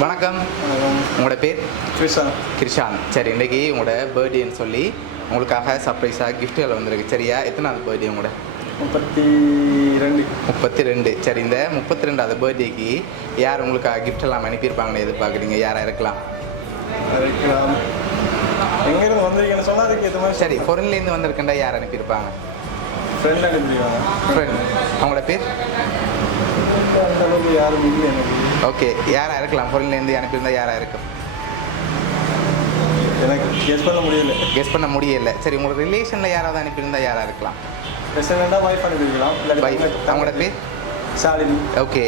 வணக்கம். உங்களோட பேர்? கிருஷாந்த். சரி, இன்றைக்கி உங்களோட பர்த்டேன்னு சொல்லி உங்களுக்காக சர்ப்ரைஸாக கிஃப்ட்டுகள் வந்திருக்கு. சரியா? எத்தனாவது பர்த்டே உங்களோட? 32. சரி, இந்த 32வது பர்த்டேக்கு யார் உங்களுக்காக கிஃப்ட் எல்லாம் அனுப்பியிருப்பாங்கன்னு எதிர்பார்க்குறீங்க? யாராக இருக்கலாம்? எங்கேருந்து வந்திருக்கீங்கன்னு சொன்னால் அதுக்கு ஏற்ற மாதிரி. சரி, ஃபொரின்லேருந்து வந்திருக்கேன்டா யார் அனுப்பியிருப்பாங்க? ஃப்ரெண்ட் அனுப்பிடுவாங்க. ஃப்ரெண்ட். அவங்களோட பேர்? அந்த அளவுக்கு யாரும் இல்லை எனக்கு. ஓகே, யாராக இருக்கலாம்? ஃபொரின்லேருந்து அனுப்பியிருந்தால் யாராக இருக்கும்? எனக்கு கெஸ் பண்ண முடியல. கெஸ் பண்ண முடியலை. சரி, உங்களோட ரிலேஷனில் யாராவது அனுப்பியிருந்தால் யாராக இருக்கலாம்? ரெஸ்டாரண்டாக வைஃப் அனுப்பியிருக்கலாம். வைஃப். அவங்களோட பேர்? ஷாலினி. ஓகே,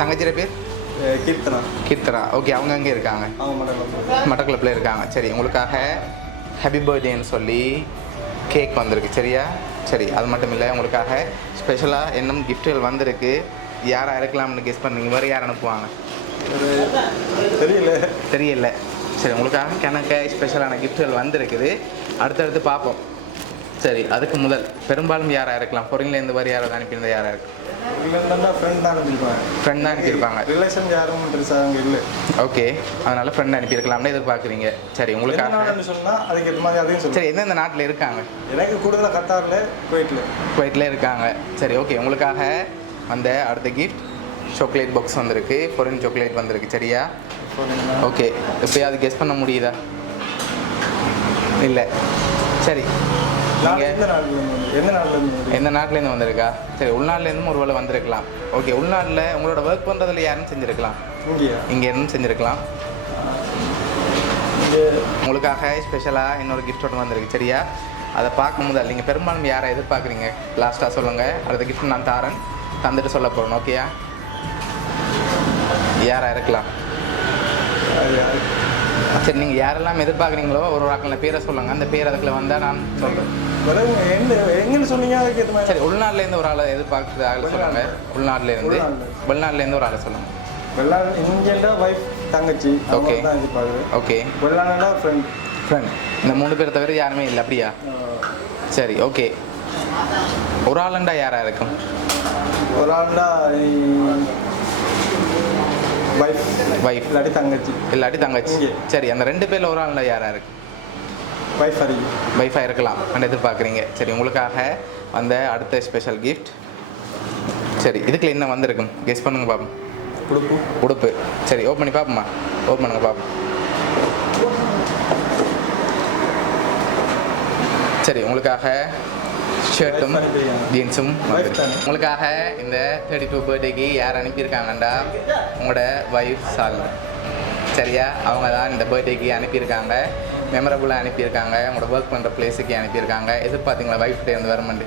தங்கச்சியோட பேர்? கீர்த்தனா. ஓகே, அவங்க எங்கே இருக்காங்க? அவங்க மட்டக்களப்பில் இருக்காங்க. சரி, உங்களுக்காக ஹாப்பி பர்த்டேன்னு சொல்லி கேக் வந்திருக்கு. சரியா? சரி, அது மட்டும் இல்லை, உங்களுக்காக ஸ்பெஷலாக இன்னும் கிஃப்ட்டுகள் வந்திருக்கு. யாராக இருக்கலாம்னு கெஸ் பண்ணுங்க. வேறு யார் அனுப்புவாங்க? தெரியல. சரி, உங்களுக்காக கணக்க ஸ்பெஷலான கிஃப்ட்டுகள் வந்திருக்குது. அடுத்தடுத்து பார்ப்போம். சரி, அதுக்கு முதல் பெரும்பாலும் யாராக இருக்கலாம்? ஃபொரின்லேருந்து வேறு யாராவது அனுப்பியிருந்தால் யாராக இருக்கும்? ஃப்ரெண்ட் தான் அனுப்பியிருப்பாங்க. ரிலேஷன் யாரும் இல்லை. ஓகே, அதனால் ஃப்ரெண்ட் அனுப்பியிருக்கலாம்னு எதிர்பார்க்குறீங்க. சரி, உங்களுக்காக சொன்னால் அதுக்கு ஏற்ற மாதிரி அதையும் சொல்லி. சரி, எந்தெந்த நாட்டில் இருக்காங்க? எனக்கு கூடுதலாக கத்தாரில், குவைட்டில் இருக்காங்க. சரி, ஓகே, உங்களுக்காக அந்த அடுத்த கிஃப்ட் சாக்லேட் பாக்ஸ் வந்திருக்கு. ஃபொரின் சாக்லேட் வந்திருக்கு. சரியா? ஓகே, எப்போயாவது கெஸ் பண்ண முடியுதா? இல்லை. சரி, நீங்கள் எந்த நாட்டிலேருந்து வந்திருக்கா? சரி, உள்நாட்டிலேருந்தும் ஒரு வேளை வந்திருக்கலாம். ஓகே, உள்நாட்டில் உங்களோட ஒர்க் பண்ணுறதுல யாரும் செஞ்சுருக்கலாம்? இங்கே இருந்தும் செஞ்சுருக்கலாம். உங்களுக்காக ஸ்பெஷலாக இன்னொரு கிஃப்ட் ஒன்று வந்திருக்கு. சரியா? அதை பார்க்கும் முதல் நீங்கள் பெரும்பாலும் யாரை எதிர்பார்க்குறீங்க? லாஸ்ட்டாக சொல்லுங்கள். அடுத்த கிஃப்ட் நான் தந்துட்டு சொல்ல போகிறேன். ஓகேயா? யாராக இருக்கலாம்? சரி, நீங்கள் யாரெல்லாம் எதிர்பார்க்குறீங்களோ ஒரு ஆக்களில் பேரை சொல்லுங்கள். அந்த பேர் அதுக்குள்ள வந்தால் நான் சொல்கிறேன். எங்கே சொன்னீங்க? சரி, உள்நாட்டிலேருந்து ஒரு ஆளை எதிர்பார்க்குறது ஆளை சொல்லுங்கள். உள்நாட்டிலேருந்து. வெளிநாட்டிலேருந்து ஒரு ஆளை சொல்லுங்கள். இந்தியன்டா வைஃப், தங்கச்சி. ஓகே. ஓகே. வெளிநாடுடா ஃப்ரெண்ட். இந்த 3 பேரை தவிர யாருமே இல்லை. அப்படியா? சரி, ஓகே. ஒரு ஆளுண்டா யாராக இருக்கும்? ஒரு ஆளுண்டா வைஃப் இல்லாட்டி தங்கச்சி. சரி, அந்த 2 பேரில் ஒரு ஆளுண்டா யாராக இருக்கு? வைஃபாக இருக்கலாம் எதிர்பார்க்குறீங்க. சரி, உங்களுக்காக வந்த அடுத்த ஸ்பெஷல் கிஃப்ட். சரி, இதுக்குள்ள என்ன வந்திருக்கும்? கெஸ் பண்ணுங்க பாப்போம். உடுப்பு. சரி, ஓப்பன் பண்ணி பார்ப்போம்மா. ஓப்பன் பண்ணுங்க பார்ப்போம். சரி, உங்களுக்காக ஷர்ட்டும் ஜீன்ஸும் உங்களுக்காக இந்த 32 பர்த்டேக்கு யார் அனுப்பியிருக்காங்கண்டா உங்களோட வைஃப் சாலினி. சரியா? அவங்க தான் இந்த பர்த்டேக்கு அனுப்பியிருக்காங்க. மெமரபுளாக அனுப்பியிருக்காங்க. உங்களோட ஒர்க் பண்ணுற பிளேஸுக்கு அனுப்பியிருக்காங்க. எதிர்பார்த்தீங்களா வைஃப்டே இருந்து வரமாண்டு?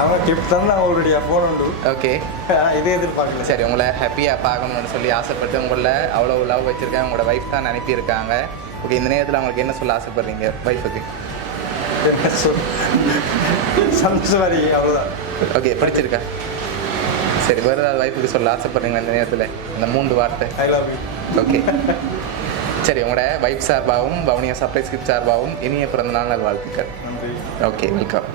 அவங்க கிஃப்ட் தான் அவங்களுடைய ஃபோன் உண்டு. ஓகே, இதே எதிர்பார்க்கல. சரி, உங்களை ஹாப்பியாக பார்க்கணுன்னு சொல்லி ஆசைப்பட்டு உங்களை அவ்வளோ லவ் வச்சுருக்கேன். உங்களோட வைஃப் தான் அனுப்பியிருக்காங்க. ஓகே, இந்த நேரத்தில் அவங்களுக்கு என்ன சொல்ல ஆசைப்படுறீங்க வைஃபுக்கு? சந்தோஷமாரி, அவ்வளோதான். ஓகே, பிடிச்சிருக்கா? சரி, வேறு ஏதாவது வைஃபுக்கு சொல்ல ஆசைப்படுறீங்களா இந்த நேரத்தில்? அந்த 3 வார்த்தை. I love you. ஓகே. சரி, உங்களோட வைஃப் சார்பாகவும் வவுனியா சர்ப்ரைஸ் கிஃப்ட் சார்பாகவும் இனிய பிறந்த நாள் நல்வாழ்த்துக்கள். நன்றி. Okay, welcome.